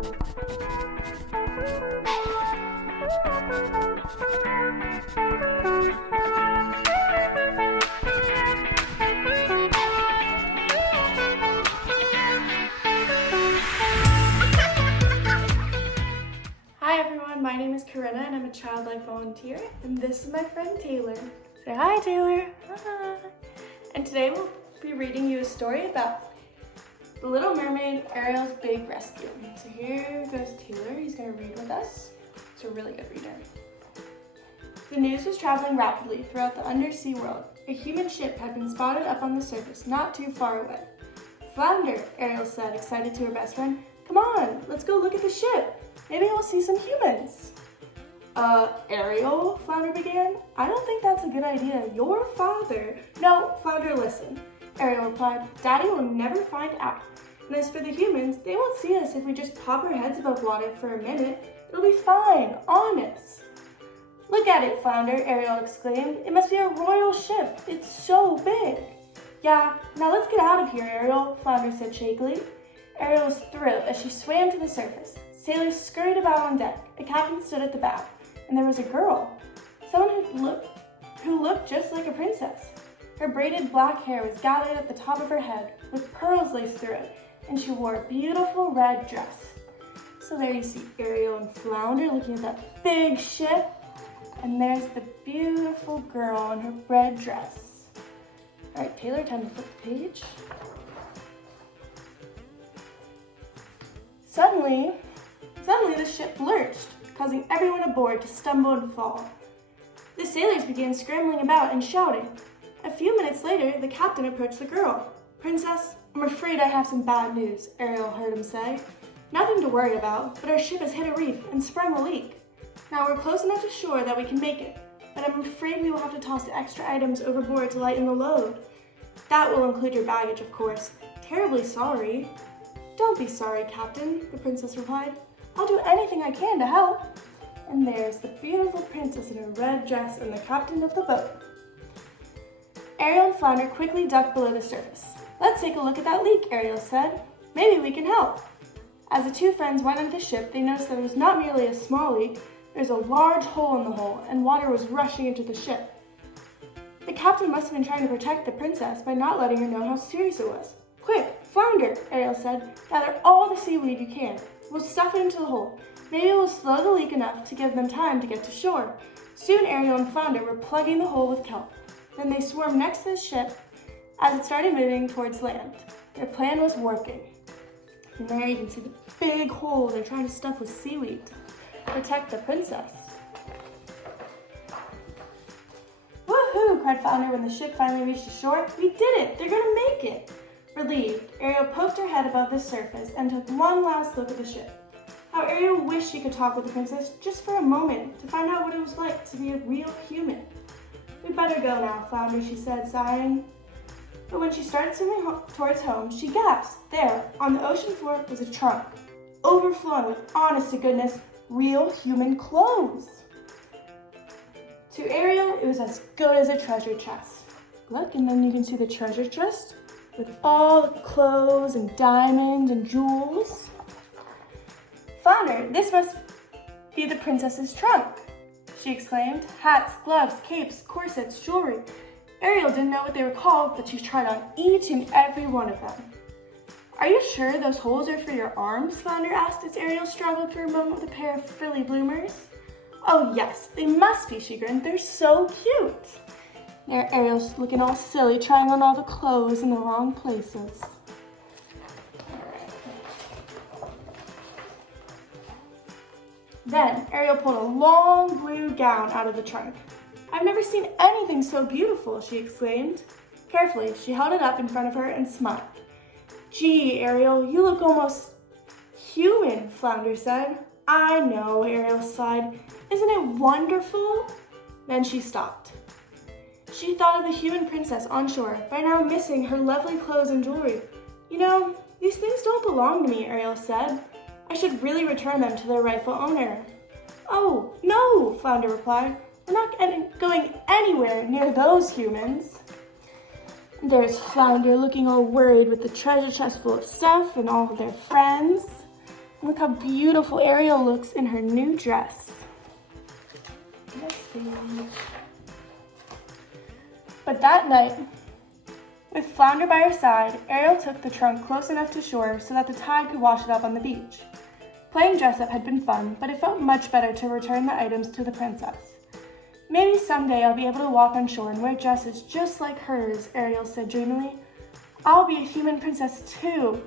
Hi everyone, my name is Corinna and I'm a child life volunteer, and this is my friend Taylor. Say hi, Taylor. Hi. And today we'll be reading you a story about the Little Mermaid, Ariel's Big Rescue. So here goes Taylor. He's going to read with us. He's a really good reader. The news was traveling rapidly throughout the undersea world. A human ship had been spotted up on the surface not too far away. Flounder, Ariel said, excited to her best friend. Come on, let's go look at the ship. Maybe we'll see some humans. Ariel, Flounder began. I don't think that's a good idea. Your father. No, Flounder, listen. Ariel replied, Daddy will never find out. And as for the humans, they won't see us if we just pop our heads above water for a minute. It'll be fine, honest. Look at it, Flounder, Ariel exclaimed. It must be a royal ship. It's so big. Yeah, now let's get out of here, Ariel, Flounder said shakily. Ariel was thrilled as she swam to the surface. Sailors scurried about on deck. A captain stood at the bow, and there was a girl, someone who looked just like a princess. Her braided black hair was gathered at the top of her head, with pearls laced through it, and she wore a beautiful red dress. So there you see Ariel and Flounder looking at that big ship, and there's the beautiful girl in her red dress. All right, Taylor, time to flip the page. Suddenly the ship lurched, causing everyone aboard to stumble and fall. The sailors began scrambling about and shouting. A few minutes later, the captain approached the girl. Princess, I'm afraid I have some bad news, Ariel heard him say. Nothing to worry about, but our ship has hit a reef and sprung a leak. Now we're close enough to shore that we can make it, but I'm afraid we will have to toss the extra items overboard to lighten the load. That will include your baggage, of course. Terribly sorry. Don't be sorry, Captain, the princess replied. I'll do anything I can to help. And there's the beautiful princess in her red dress and the captain of the boat. Ariel and Flounder quickly ducked below the surface. Let's take a look at that leak, Ariel said. Maybe we can help. As the two friends went into the ship, they noticed that it was not merely a small leak. There was a large hole in the hull, and water was rushing into the ship. The captain must have been trying to protect the princess by not letting her know how serious it was. Quick, Flounder, Ariel said. Gather all the seaweed you can. We'll stuff it into the hole. Maybe it will slow the leak enough to give them time to get to shore. Soon Ariel and Flounder were plugging the hole with kelp. Then they swarmed next to the ship as it started moving towards land. Their plan was working. And there you can see the big hole they're trying to stuff with seaweed to protect the princess. Woohoo, cried Flounder when the ship finally reached the shore. We did it! They're gonna make it! Relieved, Ariel poked her head above the surface and took one last look at the ship. How Ariel wished she could talk with the princess just for a moment to find out what it was like to be a real human. We'd better go now, Flounder, she said, sighing. But when she started swimming towards home, she gasped. There, on the ocean floor, was a trunk, overflowing with honest-to-goodness, real human clothes. To Ariel, it was as good as a treasure chest. Look, and then you can see the treasure chest with all the clothes and diamonds and jewels. Flounder, this must be the princess's trunk, she exclaimed. Hats, gloves, capes, corsets, jewelry. Ariel didn't know what they were called, but she tried on each and every one of them. Are you sure those holes are for your arms? Flounder asked as Ariel struggled for a moment with a pair of frilly bloomers. Oh yes, they must be, she grinned. They're so cute. There, Ariel's looking all silly, trying on all the clothes in the wrong places. Then, Ariel pulled a long blue gown out of the trunk. I've never seen anything so beautiful, she exclaimed. Carefully, she held it up in front of her and smiled. Gee, Ariel, you look almost human, Flounder said. I know, Ariel sighed. Isn't it wonderful? Then she stopped. She thought of the human princess on shore, by now missing her lovely clothes and jewelry. You know, these things don't belong to me, Ariel said. I should really return them to their rightful owner. Oh, no, Flounder replied. We're not going anywhere near those humans. There's Flounder looking all worried with the treasure chest full of stuff and all of their friends. Look how beautiful Ariel looks in her new dress. Let's see. But that night, with Flounder by her side, Ariel took the trunk close enough to shore so that the tide could wash it up on the beach. Playing dress-up had been fun, but it felt much better to return the items to the princess. Maybe someday I'll be able to walk on shore and wear dresses just like hers, Ariel said dreamily. I'll be a human princess too.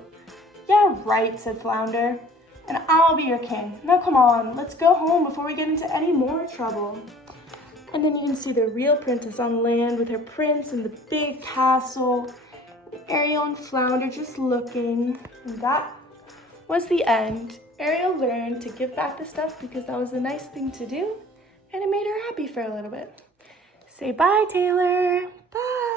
Yeah, right, said Flounder. And I'll be your king. Now come on, let's go home before we get into any more trouble. And then you can see the real princess on land with her prince in the big castle. Ariel and Flounder just looking. And that was the end. Ariel learned to give back the stuff because that was the nice thing to do, and it made her happy for a little bit. Say bye, Taylor. Bye.